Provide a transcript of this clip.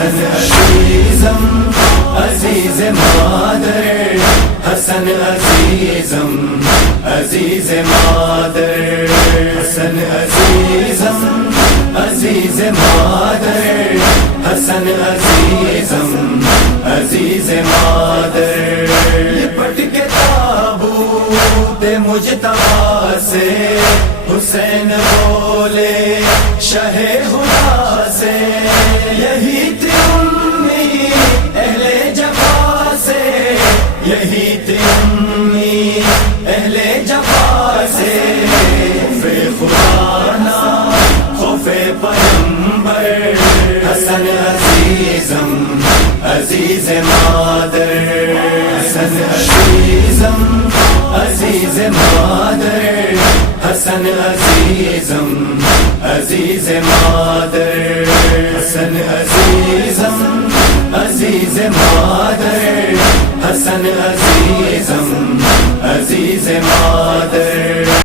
حسن عزیزم عزیز مادر، حسن عزیزم عزیز مادر، حسن عزیزم عزیز مادر، حسن عزیزم عزیز مادر. لپٹ کے تابوت مجتبیٰ سے حسین بولے شہ خدا سے، یہی تھی امی اہل جفا سے، یہی تھی امی اہل جفا سے. خوف خدا نہ خوف پیغمبر، حسن عزیزم عزیز مادر، حسن عزیزم عزیز مادر، حسن عزیزم عزیز مادر، حسن عزیزم عزیز مادر، حسن عزیزم عزیز مادر.